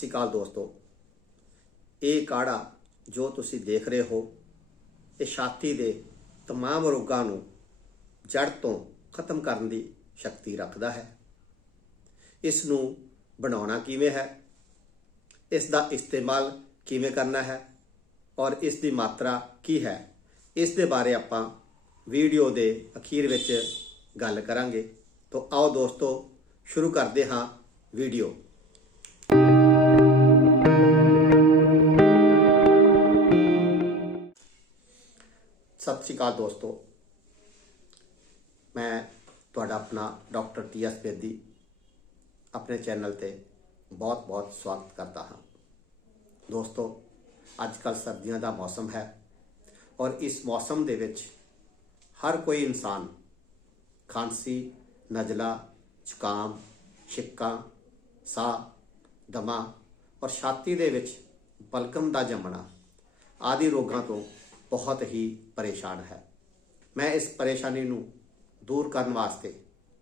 ਸਤਿ ਸ਼੍ਰੀ ਅਕਾਲ ਦੋਸਤੋ। ਇਹ ਕਾੜਾ ਜੋ ਤੁਸੀਂ ਦੇਖ ਰਹੇ ਹੋ ਇਹ ਛਾਤੀ ਦੇ तमाम ਰੋਗਾਂ ਨੂੰ ਜੜ ਤੋਂ ਖਤਮ ਕਰਨ ਦੀ ਸ਼ਕਤੀ ਰੱਖਦਾ ਹੈ। ਇਸ ਨੂੰ ਬਣਾਉਣਾ ਕਿਵੇਂ ਹੈ, ਇਸ ਦਾ ਇਸਤੇਮਾਲ ਕਿਵੇਂ ਕਰਨਾ ਹੈ ਔਰ ਇਸ ਦੀ ਮਾਤਰਾ ਕੀ ਹੈ, ਇਸ ਦੇ ਬਾਰੇ ਆਪਾਂ ਵੀਡੀਓ ਦੇ ਅਖੀਰ ਵਿੱਚ ਗੱਲ ਕਰਾਂਗੇ। तो आओ दोस्तों शुरू करते हाँ वीडियो। सत श्री अकाल दोस्तों, मैं तुहाडा अपना डॉक्टर TS बेदी अपने चैनल ते बहुत बहुत स्वागत करता हाँ। दोस्तों अजकल सर्दियों का मौसम है और इस मौसम दे विच हर कोई इंसान खांसी, नज़ला, जुकाम, छिक्का, साह, दमा और छाती दे विच बलगम दा जमना आदि रोगों तो बहुत ही परेशान है। मैं इस परेशानी नूं दूर करने वास्ते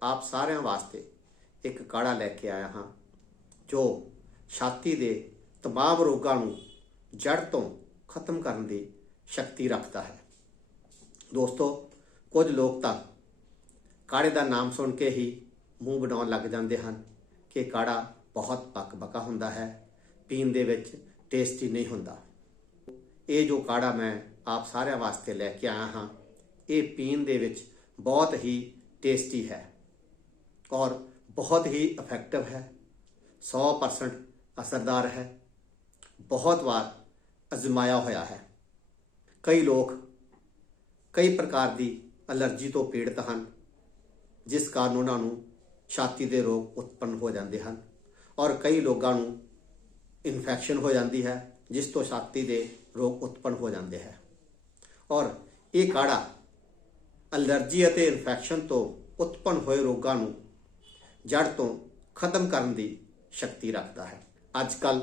आप सारिਆਂ वास्ते एक काढ़ा लैके आया हाँ जो छाती दे तमाम रोगों नूं जड़ तो खत्म करने की शक्ति रखता है। दोस्तों कुछ लोग तो काढ़े का नाम सुन के ही मूँह बनाउण लग जाते हैं कि काढ़ा बहुत पक-बका हुंदा है, पीण दे विच टेस्टी नहीं हुंदा। ये जो काढ़ा मैं आप सारिਆਂ वास्ते लैके आया हाँ ये पीण दे विच बहुत ही टेस्टी है और बहुत ही इफेक्टिव है, 100% असरदार है, बहुत बार आजमाया होया है। कई लोग कई प्रकार की एलर्जी तो पीड़ित हैं जिस कारण उन्होंने छाती के रोग उत्पन्न हो जाते हैं और कई लोगों को इन्फेक्शन हो जाती है जिस तो छाती के रोग उत्पन्न हो जाते हैं। और ये काढ़ा एलर्जी और इन्फेक्शन तो उत्पन्न हुए रोगों को जड़ तो खत्म करने की शक्ति रखता है। अजकल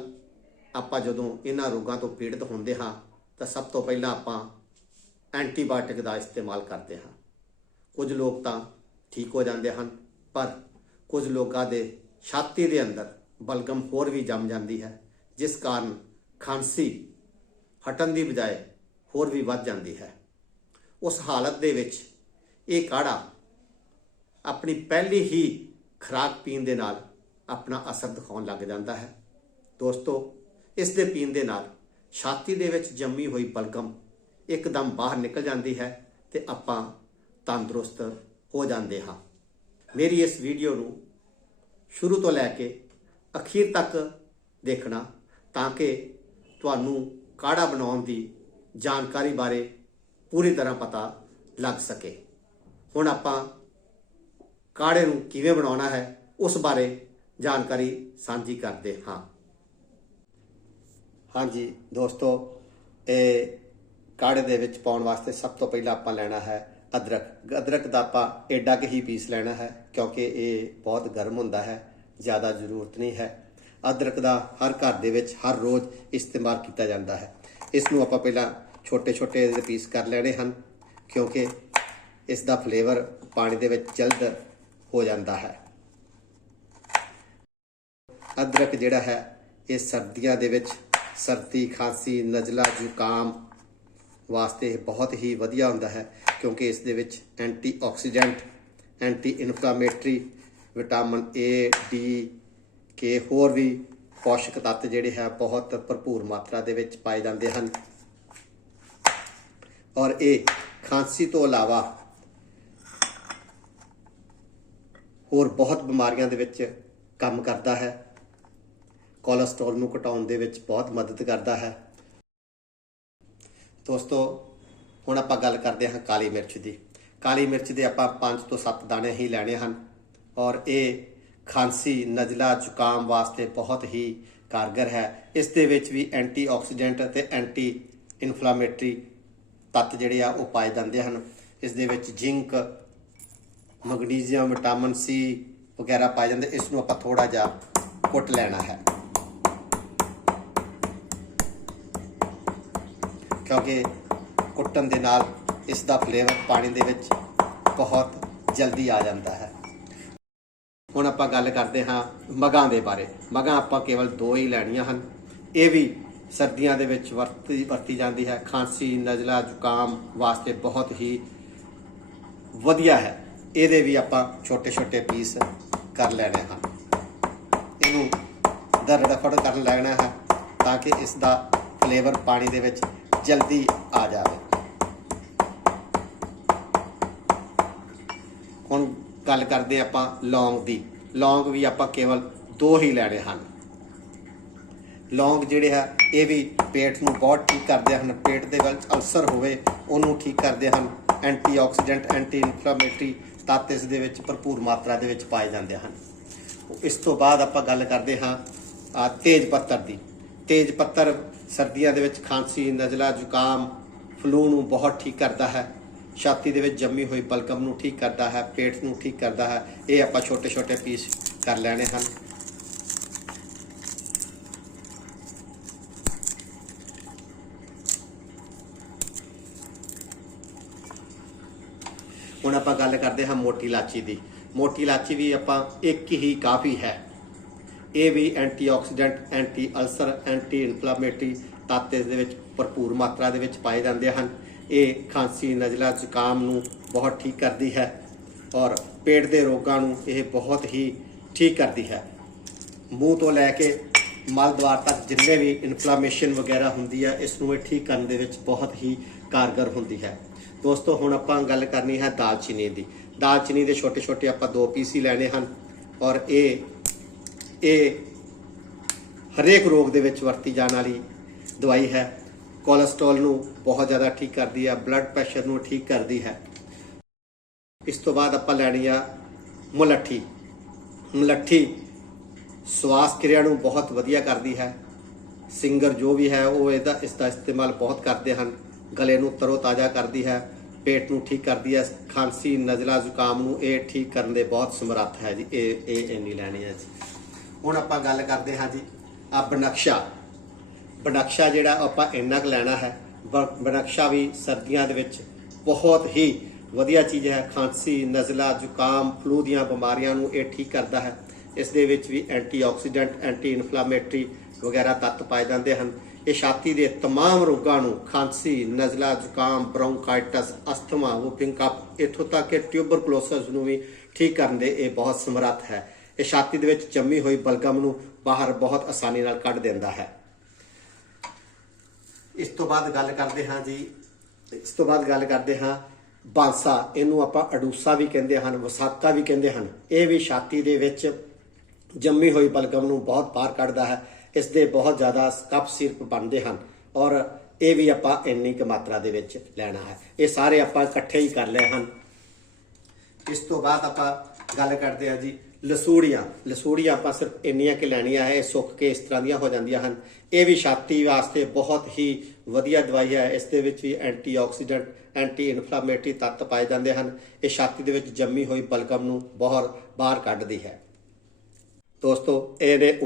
आप जो इन्होंने रोगों तो पीड़ित होंगे हाँ तो सब तो पहला आप एंटीबायोटिक का इस्तेमाल करते हैं। कुछ लोग तो ठीक हो जाते हैं पर कुछ लोगों के छाती के अंदर बलगम होर भी जम जाती है जिस कारण खांसी हटन की बजाय होर भी वध जाती है। उस हालत दे विच ये काढ़ा अपनी पहली ही खुराक पीण दे नाल अपना असर दिखाउण लग जाता है। दोस्तों इस दे पीण दे नाल छाती दे विच जमी हुई बलगम एकदम बाहर निकल जाती है ते आपां तंदुरुस्त हो जाते हाँ। मेरी इस वीडियो नूं शुरू तो लैके अखीर तक देखना ताकि तुहानूं काढ़ा बनाउण दी जानकारी बारे पूरी तरह पता लग सके। हुण आपां काढ़े नूं किवें बनाउणा है उस बारे जानकारी सांझी करते हाँ। हाँ जी दोस्तों, ये काढ़े दे विच पाउण वास्ते सब तो पहला आपां लैणा है अदरक। अदरक का आप एडा के ही पीस लेना है क्योंकि ये बहुत गर्म होंदा है, ज़्यादा जरूरत नहीं है। अदरक का हर घर दे विच हर रोज़ इस्तेमाल किया जाता है। इसनों आप पहला छोटे छोटे पीस कर लेने हैं क्योंकि इसका फ्लेवर पानी दे विच जल्द हो जाता है। अदरक जिहड़ा है ये सर्दियों दे विच सर्दी, खांसी, नज़ला, जुकाम वास्ते बहुत ही वधिया होंदा है क्योंकि इस दे विच antioxidant, anti inflammatory, vitamin A, D, K होर भी पोषक तत्व जिहड़े है बहुत भरपूर मात्रा दे विच पाए जाते हैं और ये खांसी तो इलावा होर बहुत बीमारियां दे विच काम करता है। कोलेस्ट्रॉल नूं घटाउण दे विच बहुत मदद करता है। दोस्तों हुण आपां गल करते हैं काली मिर्च की। काली मिर्च के आपां 5 तो 7 दाने ही लैने हैं और ये खांसी, नज़ला, जुकाम वास्ते बहुत ही कारगर है। इस दे विच भी एंटीऑक्सीडेंट ते एंटी इन्फ्लामेटरी तत्व जिहड़े आ वो पाए जाते हैं। इस दे विच जिंक, मैग्नीशियम, विटामिन C वगैरह पाए जाते। इसनूं आपां थोड़ा जिहा कुट लेना है क्योंकि कुटन दे नाल इसका फ्लेवर पानी दे विच बहुत जल्दी आ जाता है। ਹੁਣ ਆਪਾਂ ਗੱਲ ਕਰਦੇ ਹਾਂ ਮਗਾਂ ਦੇ ਬਾਰੇ। ਮਗਾਂ ਆਪਾਂ ਕੇਵਲ 2 ਹੀ ਲੈਣੀਆਂ ਹਨ। ਇਹ ਵੀ ਸਰਦੀਆਂ ਦੇ ਵਿੱਚ ਵਰਤੀ ਜਾਂਦੀ ਹੈ। ਖਾਂਸੀ ਨਜ਼ਲਾ ਜ਼ੁਕਾਮ ਵਾਸਤੇ ਬਹੁਤ ਹੀ ਵਧੀਆ ਹੈ। ਇਹਦੇ ਵੀ ਆਪਾਂ ਛੋਟੇ ਛੋਟੇ ਪੀਸ ਕਰ ਲੈਣੇ ਹਨ। ਇਹਨੂੰ ਦਰੜਫੜ ਕਰ ਲੈਣਾ ਹੈ ਤਾਂ ਕਿ ਇਸ ਦਾ ਫਲੇਵਰ ਪਾਣੀ ਦੇ ਵਿੱਚ ਜਲਦੀ ਆ ਜਾਵੇ। ਹੁਣ ਗੱਲ ਕਰਦੇ ਆਪਾਂ ਲੌਂਗ ਦੀ। ਲੌਂਗ ਵੀ ਆਪਾਂ ਕੇਵਲ 2 ਹੀ ਲੈਣੇ ਹਨ। ਲੌਂਗ ਜਿਹੜੇ ਹੈ ਇਹ ਵੀ ਪੇਟ ਨੂੰ ਬਹੁਤ ਠੀਕ ਕਰਦੇ ਹਨ। ਪੇਟ ਦੇ ਵਿੱਚ ਅਲਸਰ ਹੋਵੇ ਉਹਨੂੰ ਠੀਕ ਕਰਦੇ ਹਨ। ਐਂਟੀਆਕਸੀਡੈਂਟ ਐਂਟੀ ਇਨਫਲੇਮੇਟਰੀ ਤੱਤ ਇਸ ਦੇ ਵਿੱਚ ਭਰਪੂਰ ਮਾਤਰਾ ਦੇ ਵਿੱਚ ਪਾਏ ਜਾਂਦੇ ਹਨ। ਇਸ ਤੋਂ ਬਾਅਦ ਆਪਾਂ ਗੱਲ ਕਰਦੇ ਹਾਂ ਤੇਜ ਪੱਤਰ ਦੀ। ਤੇਜ ਪੱਤਰ ਸਰਦੀਆਂ ਦੇ ਵਿੱਚ ਖਾਂਸੀ ਨਜ਼ਲਾ ਜ਼ੁਕਾਮ ਫਲੂ ਨੂੰ ਬਹੁਤ ਠੀਕ ਕਰਦਾ ਹੈ। ਛਾਤੀ ਦੇ ਵਿੱਚ ਜੰਮੀ ਹੋਈ ਬਲਗਮ ਨੂੰ ਠੀਕ ਕਰਦਾ ਹੈ। ਪੇਟ ਨੂੰ ਠੀਕ ਕਰਦਾ ਹੈ। ਇਹ ਆਪਾਂ ਛੋਟੇ ਛੋਟੇ ਪੀਸ ਕਰ ਲੈਣੇ ਹਨ। ਹੁਣ ਆਪਾਂ ਗੱਲ ਕਰਦੇ ਹਾਂ ਮੋਟੀ ਇਲਾਚੀ ਦੀ। ਮੋਟੀ ਇਲਾਚੀ ਵੀ ਆਪਾਂ ਇੱਕ ਹੀ ਕਾਫੀ ਹੈ। ਇਹ ਵੀ antioxidant anti ulcer anti inflammatory ਤੱਤ ਇਸ ਦੇ ਵਿੱਚ ਭਰਪੂਰ ਮਾਤਰਾ ਦੇ ਵਿੱਚ ਪਾਏ ਜਾਂਦੇ ਹਨ। ਇਹ ਖਾਂਸੀ ਨਜ਼ਲਾ ਜ਼ੁਕਾਮ ਨੂੰ ਬਹੁਤ ਠੀਕ ਕਰਦੀ ਹੈ ਔਰ ਪੇਟ ਦੇ ਰੋਗਾਂ ਨੂੰ ਇਹ ਬਹੁਤ ਹੀ ਠੀਕ ਕਰਦੀ ਹੈ। ਮੂੰਹ ਤੋਂ ਲੈ ਕੇ ਮਲ ਦਵਾਰ ਤੱਕ ਜਿੰਨੇ ਵੀ ਇਨਫਲੇਮੇਸ਼ਨ ਵਗੈਰਾ ਹੁੰਦੀ ਹੈ ਇਸ ਨੂੰ ਇਹ ਠੀਕ ਕਰਨ ਦੇ ਵਿੱਚ ਬਹੁਤ ਹੀ ਕਾਰਗਰ ਹੁੰਦੀ ਹੈ। ਦੋਸਤੋ ਹੁਣ ਆਪਾਂ ਗੱਲ ਕਰਨੀ ਹੈ ਦਾਲਚੀਨੀ ਦੀ। ਦਾਲਚੀਨੀ ਦੇ ਛੋਟੇ ਛੋਟੇ ਆਪਾਂ 2 ਪੀਸ ਹੀ ਲੈਣੇ ਹਨ ਔਰ ਇਹ ਹਰੇਕ ਰੋਗ ਦੇ ਵਿੱਚ ਵਰਤੀ ਜਾਣ ਵਾਲੀ ਦਵਾਈ ਹੈ। ਕੋਲੇਸਟ੍ਰੋਲ ਨੂੰ ਬਹੁਤ ਜ਼ਿਆਦਾ ਠੀਕ ਕਰਦੀ ਹੈ। ਬਲੱਡ ਪ੍ਰੈਸ਼ਰ ਨੂੰ ਠੀਕ ਕਰਦੀ ਹੈ। ਇਸ ਤੋਂ ਬਾਅਦ ਆਪਾਂ ਲੈਣੀ ਆ ਮੁਲੱਠੀ। ਮੁਲੱਠੀ ਸਵਾਸ ਕਿਰਿਆ ਨੂੰ ਬਹੁਤ ਵਧੀਆ ਕਰਦੀ ਹੈ। ਸਿੰਗਰ ਜੋ ਵੀ ਹੈ ਉਹ ਇਸ ਦਾ ਇਸਤੇਮਾਲ ਬਹੁਤ ਕਰਦੇ ਹਨ। ਗਲੇ ਨੂੰ ਤਰੋ ਤਾਜ਼ਾ ਕਰਦੀ ਹੈ। ਪੇਟ ਨੂੰ ਠੀਕ ਕਰਦੀ ਹੈ। ਖਾਂਸੀ ਨਜ਼ਲਾ ਜ਼ੁਕਾਮ ਨੂੰ ਇਹ ਠੀਕ ਕਰਨ ਦੇ ਬਹੁਤ ਸਮਰੱਥ ਹੈ ਜੀ। ਇਹ ਇੰਨੀ ਲੈਣੀ ਹੈ ਜੀ। ਹੁਣ ਆਪਾਂ ਗੱਲ ਕਰਦੇ ਹਾਂ ਜੀ ਬਨਕਸ਼ਾ। ਬਨਕਸ਼ਾ ਜਿਹੜਾ ਆਪਾਂ ਇੰਨਾ ਕੁ ਲੈਣਾ ਹੈ। ਬਨਕਸ਼ਾ ਵੀ ਸਰਦੀਆਂ ਦੇ ਵਿੱਚ ਬਹੁਤ ਹੀ ਵਧੀਆ ਚੀਜ਼ ਹੈ। ਖਾਂਸੀ ਨਜ਼ਲਾ ਜ਼ੁਕਾਮ ਫਲੂ ਦੀਆਂ ਬਿਮਾਰੀਆਂ ਨੂੰ ਇਹ ਠੀਕ ਕਰਦਾ ਹੈ। ਇਸ ਦੇ ਵਿੱਚ ਵੀ ਐਂਟੀਆਕਸੀਡੈਂਟ ਐਂਟੀ ਇਨਫਲੇਮੇਟਰੀ ਵਗੈਰਾ ਤੱਤ ਪਾਏ ਜਾਂਦੇ ਹਨ। ਇਹ ਛਾਤੀ ਦੇ तमाम ਰੋਗਾਂ ਨੂੰ ਖਾਂਸੀ ਨਜ਼ਲਾ ਜ਼ੁਕਾਮ ਬ੍ਰੌਂਕਾਈਟਸ ਅਸਥਮਾ ਵੂਪਿੰਗ ਕਫ ਇੱਥੋਂ ਤੱਕ ਕਿ ਟਿਊਬਰਕਲੋਸਿਸ ਨੂੰ ਵੀ ਠੀਕ ਕਰਨ ਦੇ ਇਹ ਬਹੁਤ ਸਮਰੱਥ ਹੈ। ਇਹ ਛਾਤੀ ਦੇ ਵਿੱਚ ਜੰਮੀ ਹੋਈ ਬਲਗਮ ਨੂੰ ਬਾਹਰ ਬਹੁਤ ਆਸਾਨੀ ਨਾਲ ਕੱਢ ਦਿੰਦਾ ਹੈ। ਇਸ ਤੋਂ ਬਾਅਦ ਗੱਲ ਕਰਦੇ ਹਾਂ ਬਾਂਸਾ। ਇਹਨੂੰ ਆਪਾਂ ਅਡੂਸਾ ਵੀ ਕਹਿੰਦੇ ਹਨ, ਵਸਾਕਾ ਵੀ ਕਹਿੰਦੇ ਹਨ। ਇਹ ਵੀ ਛਾਤੀ ਦੇ ਵਿੱਚ ਜੰਮੀ ਹੋਈ ਬਲਗਮ ਨੂੰ ਬਹੁਤ ਬਾਹਰ ਕੱਢਦਾ ਹੈ। ਇਸ ਦੇ ਬਹੁਤ ਜ਼ਿਆਦਾ ਕਫ ਸਿਰਪ ਬਣਦੇ ਹਨ ਔਰ ਇਹ ਵੀ ਆਪਾਂ ਇੰਨੀ ਕੁ ਮਾਤਰਾ ਦੇ ਵਿੱਚ ਲੈਣਾ ਹੈ। ਇਹ ਸਾਰੇ ਆਪਾਂ ਇਕੱਠੇ ਹੀ ਕਰ ਲਏ ਹਨ। ਇਸ ਤੋਂ ਬਾਅਦ ਆਪਾਂ ਗੱਲ ਕਰਦੇ ਹਾਂ ਜੀ ਲਸੂੜੀਆਂ। ਲਸੂੜੀਆਂ ਆਪਾਂ ਸਿਰਫ ਇੰਨੀਆਂ ਕਿ ਲੈਣੀਆਂ ਹੈ। ਇਹ ਸੁੱਕ ਕੇ ਇਸ ਤਰ੍ਹਾਂ ਦੀਆਂ ਹੋ ਜਾਂਦੀਆਂ ਹਨ। ਇਹ ਵੀ ਛਾਤੀ ਵਾਸਤੇ ਬਹੁਤ ਹੀ ਵਧੀਆ ਦਵਾਈ ਹੈ। ਇਸ ਦੇ ਵਿੱਚ ਵੀ ਐਂਟੀਆਕਸੀਡੈਂਟ ਐਂਟੀ ਇਨਫਲੇਮੇਟਰੀ ਤੱਤ ਪਾਏ ਜਾਂਦੇ ਹਨ। ਇਹ ਛਾਤੀ ਦੇ ਵਿੱਚ ਜੰਮੀ ਹੋਈ ਬਲਗਮ ਨੂੰ ਬਾਹਰ ਕੱਢਦੀ ਹੈ। ਦੋਸਤੋ ਇਹਦੇ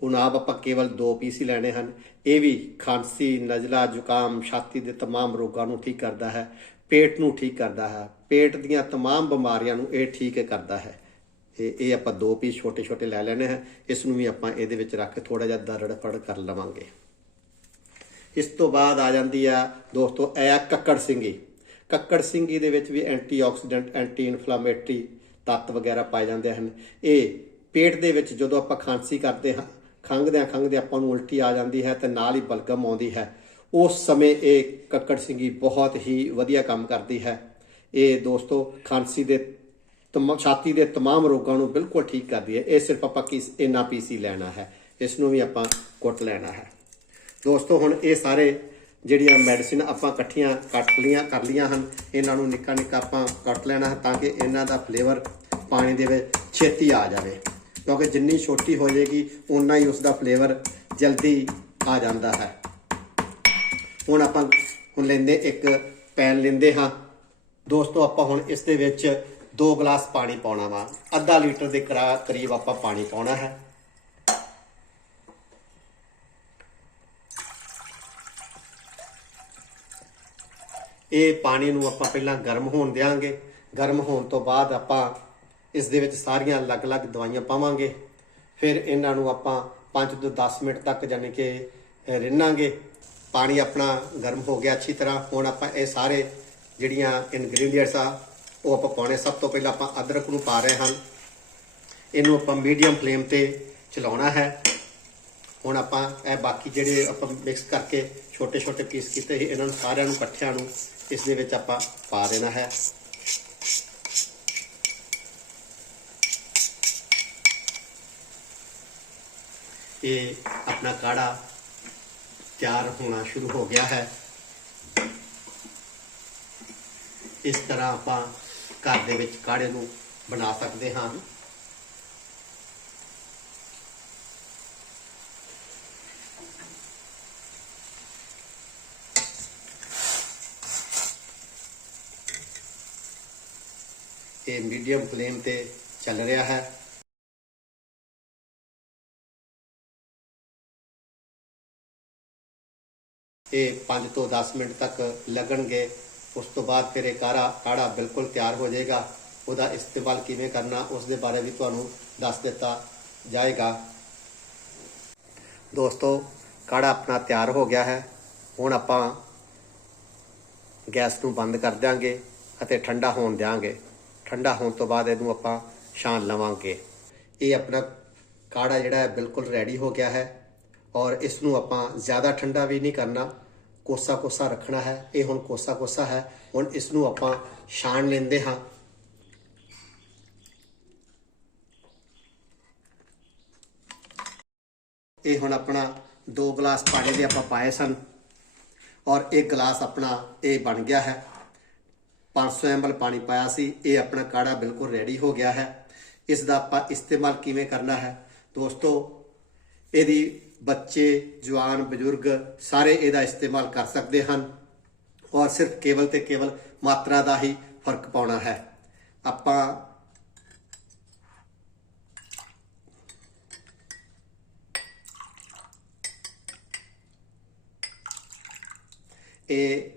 ਉਨਾਬ ਆਪਾਂ ਕੇਵਲ 2 ਪੀਸ ਹੀ ਲੈਣੇ ਹਨ। ਇਹ ਵੀ ਖਾਂਸੀ ਨਜ਼ਲਾ ਜ਼ੁਕਾਮ ਛਾਤੀ ਦੇ तमाम ਰੋਗਾਂ ਨੂੰ ਠੀਕ ਕਰਦਾ ਹੈ। ਪੇਟ ਨੂੰ ਠੀਕ ਕਰਦਾ ਹੈ। ਪੇਟ ਦੀਆਂ तमाम ਬਿਮਾਰੀਆਂ ਨੂੰ ਇਹ ਠੀਕ ਕਰਦਾ ਹੈ। ਇਹ ਆਪਾਂ 2 ਪੀਸ ਛੋਟੇ ਛੋਟੇ ਲੈ ਲੈਣੇ ਹਨ। ਇਸ ਨੂੰ ਵੀ ਆਪਾਂ ਇਹਦੇ ਵਿੱਚ ਰੱਖ ਕੇ ਥੋੜਾ ਜਿਹਾ ਦਰੜਫੜ ਕਰ ਲਵਾਂਗੇ। ਇਸ ਤੋਂ ਬਾਅਦ ਆ ਜਾਂਦੀ ਆ ਦੋਸਤੋ ਇਹ ਕੱਕੜ ਸਿੰਘੀ। ਕੱਕੜ ਸਿੰਘੀ ਦੇ ਵਿੱਚ ਵੀ ਐਂਟੀਆਕਸੀਡੈਂਟ ਐਂਟੀ ਇਨਫਲੇਮੇਟਰੀ ਤੱਤ ਵਗੈਰਾ ਪਾਏ ਜਾਂਦੇ ਹਨ। ਇਹ ਪੇਟ ਦੇ ਵਿੱਚ ਜਦੋਂ ਆਪਾਂ ਖਾਂਸੀ ਕਰਦੇ ਹਾਂ ਖੰਘਦੇ ਆਪਾਂ ਨੂੰ ਉਲਟੀ ਆ ਜਾਂਦੀ ਹੈ ਤੇ ਨਾਲ ਹੀ ਬਲਗਮ ਆਉਂਦੀ ਹੈ, ਉਸ ਸਮੇਂ ਇਹ ਕੱਕੜ ਸਿੰਘੀ ਬਹੁਤ ਹੀ ਵਧੀਆ ਕੰਮ ਕਰਦੀ ਹੈ। ਇਹ ਦੋਸਤੋ ਖਾਂਸੀ ਦੇ ਛਾਤੀ ਦੇ तमाम ਰੋਗਾਂ ਨੂੰ ਬਿਲਕੁਲ ਠੀਕ ਕਰਦੀ ਹੈ। ਇਹ ਸਿਰਫ ਆਪਾਂ ਇੰਨਾ ਪੀਸ ਹੀ ਲੈਣਾ ਹੈ। ਇਸ ਨੂੰ ਵੀ ਆਪਾਂ ਕੁੱਟ ਲੈਣਾ ਹੈ। ਦੋਸਤੋ ਹੁਣ ਇਹ ਸਾਰੇ ਜਿਹੜੀਆਂ ਮੈਡੀਸਿਨ ਆਪਾਂ ਇਕੱਠੀਆਂ ਕਰ ਲੀਆਂ ਹਨ, ਇਹਨਾਂ ਨੂੰ ਨਿੱਕਾ ਆਪਾਂ ਕੱਟ ਲੈਣਾ ਹੈ ਤਾਂ ਕਿ ਇਹਨਾਂ ਦਾ ਫਲੇਵਰ ਪਾਣੀ ਦੇ ਵਿੱਚ ਛੇਤੀ ਆ ਜਾਵੇ, ਕਿਉਂਕਿ ਜਿੰਨੀ ਛੋਟੀ ਹੋ ਜਾਏਗੀ ਉਨਾ ਹੀ ਉਸ ਦਾ ਫਲੇਵਰ ਜਲਦੀ ਆ ਜਾਂਦਾ ਹੈ। ਹੁਣ ਲੈਂਦੇ ਇੱਕ ਪੈਨ ਲੈਂਦੇ ਹਾਂ ਦੋਸਤੋ। ਆਪਾਂ ਹੁਣ ਇਸ ਦੇ ਵਿੱਚ 2 ਗਲਾਸ ਪਾਣੀ ਪਾਉਣਾ ਵਾ। ਅੱਧਾ ਲੀਟਰ ਦੇ ਕਰੀਬ ਆਪਾਂ ਪਾਣੀ ਪਾਉਣਾ ਹੈ। ਇਹ ਪਾਣੀ ਨੂੰ ਆਪਾਂ ਪਹਿਲਾਂ ਗਰਮ ਹੋਣ ਦੇਵਾਂਗੇ। ਗਰਮ ਹੋਣ ਤੋਂ ਬਾਅਦ ਆਪਾਂ ਇਸ ਦੇ ਵਿੱਚ ਸਾਰੀਆਂ ਅਲੱਗ-ਅਲੱਗ ਦਵਾਈਆਂ ਪਾਵਾਂਗੇ। ਫਿਰ ਇਹਨਾਂ ਨੂੰ ਆਪਾਂ 5 ਤੋਂ 10 ਮਿੰਟ ਤੱਕ ਯਾਨੀ ਕਿ ਰਿੰਨਾਂਗੇ। ਪਾਣੀ ਆਪਣਾ ਗਰਮ ਹੋ ਗਿਆ ਅੱਛੀ ਤਰ੍ਹਾਂ। ਹੁਣ ਆਪਾਂ ਇਹ ਸਾਰੇ ਜਿਹੜੀਆਂ ਇਨਗਰੀਡੀਅੰਟਸ ਆ ਉਹ ਆਪਾਂ ਪਾਉਣੇ। ਸਭ ਤੋਂ ਪਹਿਲਾਂ ਆਪਾਂ ਅਦਰਕ ਨੂੰ ਪਾ ਰਹੇ ਹਾਂ। ਇਹਨੂੰ ਆਪਾਂ ਮੀਡੀਅਮ ਫਲੇਮ ਤੇ ਚਲਾਉਣਾ ਹੈ। ਹੁਣ ਆਪਾਂ ਇਹ ਬਾਕੀ ਜਿਹੜੇ ਆਪਾਂ ਮਿਕਸ ਕਰਕੇ ਛੋਟੇ ਛੋਟੇ ਪੀਸ ਕੀਤੇ ਸੀ ਇਹਨਾਂ ਨੂੰ ਸਾਰਿਆਂ ਨੂੰ ਇਕੱਠਿਆਂ ਨੂੰ ਇਸ ਦੇ ਵਿੱਚ ਆਪਾਂ ਪਾ ਦੇਣਾ ਹੈ। ਇਹ ਆਪਣਾ ਕਾੜਾ ਤਿਆਰ ਹੋਣਾ ਸ਼ੁਰੂ ਹੋ ਗਿਆ ਹੈ। ਇਸ ਤਰ੍ਹਾਂ ਆਪਾਂ ਘਰ ਦੇ ਵਿੱਚ ਕਾੜੇ ਨੂੰ ਬਣਾ ਸਕਦੇ ਹਾਂ। ਇਹ ਮੀਡੀਅਮ ਫਲੇਮ ਤੇ ਚੱਲ ਰਿਹਾ ਹੈ। ਇਹ 5 ਤੋਂ 10 ਮਿੰਟ ਤੱਕ ਲੱਗਣਗੇ। ਉਸ ਤੋਂ ਬਾਅਦ ਫਿਰ ਇਹ ਕਾੜਾ ਬਿਲਕੁਲ ਤਿਆਰ ਹੋ ਜਾਏਗਾ। ਉਹਦਾ ਇਸਤੇਮਾਲ ਕਿਵੇਂ ਕਰਨਾ ਉਸ ਦੇ ਬਾਰੇ ਵੀ ਤੁਹਾਨੂੰ ਦੱਸ ਦਿੱਤਾ ਜਾਏਗਾ। ਦੋਸਤੋ, ਕਾੜਾ ਆਪਣਾ ਤਿਆਰ ਹੋ ਗਿਆ ਹੈ। ਹੁਣ ਆਪਾਂ ਗੈਸ ਨੂੰ ਬੰਦ ਕਰ ਦਿਆਂਗੇ ਅਤੇ ਠੰਡਾ ਹੋਣ ਦਿਆਂਗੇ। ਠੰਡਾ ਹੋਣ ਤੋਂ ਬਾਅਦ ਇਹਨੂੰ ਆਪਾਂ ਛਾਣ ਲਵਾਂਗੇ। ਇਹ ਆਪਣਾ ਕਾੜਾ ਜਿਹੜਾ ਹੈ ਬਿਲਕੁਲ ਰੈਡੀ ਹੋ ਗਿਆ ਹੈ ਔਰ ਇਸ ਨੂੰ ਆਪਾਂ ਜ਼ਿਆਦਾ ਠੰਡਾ ਵੀ ਨਹੀਂ ਕਰਨਾ, ਕੋਸਾ ਕੋਸਾ ਰੱਖਣਾ ਹੈ। ਇਹ ਹੁਣ ਕੋਸਾ ਕੋਸਾ ਹੈ। ਹੁਣ ਇਸ ਨੂੰ ਆਪਾਂ ਛਾਣ ਲੈਂਦੇ ਹਾਂ। ਇਹ ਹੁਣ ਆਪਣਾ 2 ਗਲਾਸ ਪਾਣੀ ਦੇ ਆਪਾਂ ਪਾਏ ਸਨ ਔਰ 1 ਗਲਾਸ ਆਪਣਾ ਇਹ ਬਣ ਗਿਆ ਹੈ। 500 ml ਪਾਣੀ ਪਾਇਆ ਸੀ। ਇਹ ਆਪਣਾ ਕਾੜਾ ਬਿਲਕੁਲ ਰੈਡੀ ਹੋ ਗਿਆ ਹੈ। ਇਸ ਦਾ ਆਪਾਂ ਇਸਤੇਮਾਲ ਕਿਵੇਂ ਕਰਨਾ ਹੈ ਦੋਸਤੋ, ਇਹਦੀ ਬੱਚੇ, ਜਵਾਨ, ਬਜ਼ੁਰਗ ਸਾਰੇ ਇਹਦਾ ਇਸਤੇਮਾਲ ਕਰ ਸਕਦੇ ਹਨ ਔਰ ਸਿਰਫ ਕੇਵਲ ਤੇ ਕੇਵਲ ਮਾਤਰਾ ਦਾ ਹੀ ਫਰਕ ਪਾਉਣਾ ਹੈ। ਆਪਾਂ ਇਹ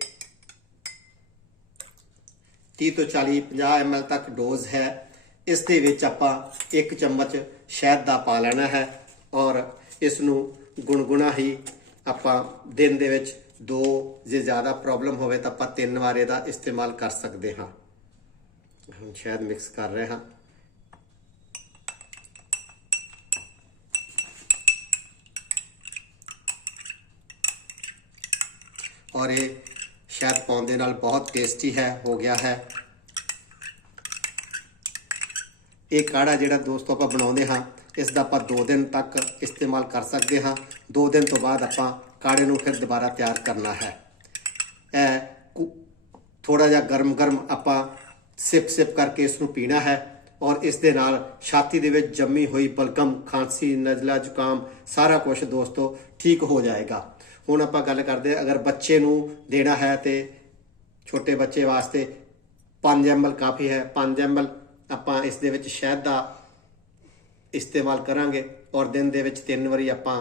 30 ਤੋਂ 40 50 ml ਤੱਕ ਡੋਜ਼ ਹੈ। ਇਸ ਦੇ ਵਿੱਚ ਆਪਾਂ 1 ਚਮਚ ਸ਼ਹਿਦ ਦਾ ਪਾ ਲੈਣਾ ਹੈ ਔਰ ਇਸ ਨੂੰ ਗੁਣਗੁਣਾ ਹੀ ਆਪਾਂ ਦਿਨ ਦੇ ਵਿੱਚ 2, ਜੇ ਜ਼ਿਆਦਾ ਪ੍ਰੋਬਲਮ ਹੋਵੇ ਤਾਂ ਆਪਾਂ 3 ਵਾਰ ਇਹਦਾ ਇਸਤੇਮਾਲ ਕਰ ਸਕਦੇ ਹਾਂ। ਹੁਣ ਸ਼ਹਿਦ ਮਿਕਸ ਕਰ ਰਹੇ ਹਾਂ। ਔਰ ਇਹ ਸ਼ਹਿਦ ਪਾਉਣ ਦੇ ਨਾਲ ਬਹੁਤ ਟੇਸਟੀ ਹੈ ਹੋ ਗਿਆ ਹੈ। ਇਹ ਕਾੜਾ ਜਿਹੜਾ ਦੋਸਤੋ ਆਪਾਂ ਬਣਾਉਂਦੇ ਹਾਂ ਇਸ ਦਾ ਆਪਾਂ 2 ਦਿਨ ਤੱਕ ਇਸਤੇਮਾਲ ਕਰ ਸਕਦੇ ਹਾਂ। 2 ਦਿਨ ਤੋਂ ਬਾਅਦ ਆਪਾਂ ਕਾੜੇ ਨੂੰ ਫਿਰ ਦੁਬਾਰਾ ਤਿਆਰ ਕਰਨਾ ਹੈ। ਇਹ ਥੋੜਾ ਜਿਹਾ ਗਰਮ ਆਪਾਂ ਸਿਪ ਕਰਕੇ ਇਸ ਨੂੰ ਪੀਣਾ ਹੈ ਔਰ ਇਸ ਦੇ ਨਾਲ ਛਾਤੀ ਦੇ ਵਿੱਚ ਜੰਮੀ ਹੋਈ ਬਲਗਮ, ਖਾਂਸੀ, ਨਜ਼ਲਾ, ਜ਼ੁਕਾਮ ਸਾਰਾ ਕੁਝ ਦੋਸਤੋ ਠੀਕ ਹੋ ਜਾਏਗਾ। ਹੁਣ ਆਪਾਂ ਗੱਲ ਕਰਦੇ ਅਗਰ ਬੱਚੇ ਨੂੰ ਦੇਣਾ ਹੈ ਤੇ ਛੋਟੇ ਬੱਚੇ ਵਾਸਤੇ 5 ml ਕਾਫੀ ਹੈ। 5 ml ਆਪਾਂ ਇਸ ਦੇ ਵਿੱਚ ਸ਼ਹਿਦ ਦਾ ਇਸਤੇਮਾਲ ਕਰਾਂਗੇ ਔਰ ਦਿਨ ਦੇ ਵਿੱਚ 3 ਵਾਰੀ ਆਪਾਂ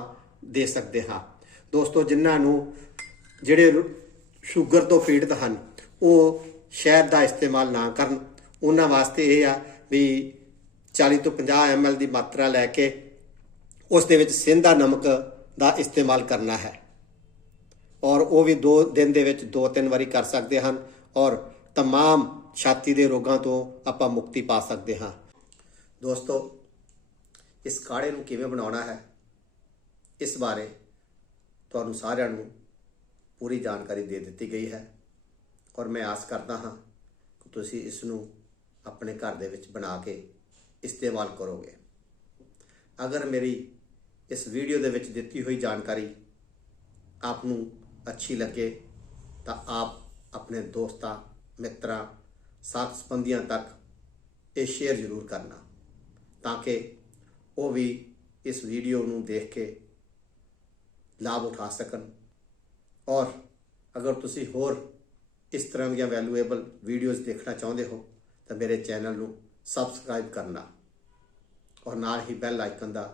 ਦੇ ਸਕਦੇ ਹਾਂ। ਦੋਸਤੋ, ਜਿਨ੍ਹਾਂ ਨੂੰ ਜਿਹੜੇ ਸ਼ੂਗਰ ਤੋਂ ਪੀੜਤ ਹਨ ਉਹ ਸ਼ਹਿਦ ਦਾ ਇਸਤੇਮਾਲ ਨਾ ਕਰਨ। ਉਹਨਾਂ ਵਾਸਤੇ ਇਹ ਆ ਵੀ 40 ਤੋਂ 50 ml ਦੀ ਮਾਤਰਾ ਲੈ ਕੇ ਉਸ ਦੇ ਵਿੱਚ ਸਿੰਧਾ ਨਮਕ ਦਾ ਇਸਤੇਮਾਲ ਕਰਨਾ ਹੈ ਔਰ ਉਹ ਵੀ 2 ਦਿਨ ਦੇ ਵਿੱਚ 2-3 ਵਾਰੀ ਕਰ ਸਕਦੇ ਹਨ ਔਰ तमाम ਛਾਤੀ ਦੇ ਰੋਗਾਂ ਤੋਂ ਆਪਾਂ ਮੁਕਤੀ ਪਾ ਸਕਦੇ ਹਾਂ। ਦੋਸਤੋ, ਇਸ ਕਾੜੇ ਨੂੰ ਕਿਵੇਂ ਬਣਾਉਣਾ ਹੈ ਇਸ ਬਾਰੇ ਤੁਹਾਨੂੰ ਸਾਰਿਆਂ ਨੂੰ ਪੂਰੀ ਜਾਣਕਾਰੀ ਦੇ ਦਿੱਤੀ ਗਈ ਹੈ ਔਰ ਮੈਂ ਆਸ ਕਰਦਾ ਹਾਂ ਕਿ ਤੁਸੀਂ ਇਸ ਨੂੰ ਆਪਣੇ ਘਰ ਦੇ ਵਿੱਚ ਬਣਾ ਕੇ ਇਸਤੇਮਾਲ ਕਰੋਗੇ। ਅਗਰ ਮੇਰੀ ਇਸ ਵੀਡੀਓ ਦੇ ਵਿੱਚ ਦਿੱਤੀ ਹੋਈ ਜਾਣਕਾਰੀ ਆਪ ਨੂੰ ਅੱਛੀ ਲੱਗੇ ਤਾਂ ਆਪ ਆਪਣੇ ਦੋਸਤਾਂ, ਮਿੱਤਰਾਂ, ਸਾਥ ਸੰਬੰਧੀਆਂ ਤੱਕ ਇਹ ਸ਼ੇਅਰ ਜ਼ਰੂਰ ਕਰਨਾ ਤਾਂ ਕਿ ਉਹ ਵੀ ਇਸ ਵੀਡੀਓ ਨੂੰ ਦੇਖ ਕੇ ਲਾਭ ਉਠਾ ਸਕਣ। ਔਰ ਅਗਰ ਤੁਸੀਂ ਹੋਰ ਇਸ ਤਰ੍ਹਾਂ ਦੀਆਂ ਵੈਲਿਊਏਬਲ ਵੀਡੀਓਜ਼ ਦੇਖਣਾ ਚਾਹੁੰਦੇ ਹੋ ਤਾਂ ਮੇਰੇ ਚੈਨਲ ਨੂੰ ਸਬਸਕ੍ਰਾਈਬ ਕਰਨਾ ਔਰ ਨਾਲ ਹੀ ਬੈਲ ਆਈਕਨ ਦਾ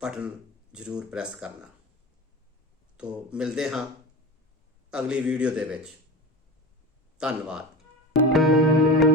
ਬਟਨ ਜ਼ਰੂਰ ਪ੍ਰੈਸ ਕਰਨਾ। तो मिलते हाँ अगली वीडियो दे विच। धन्यवाद।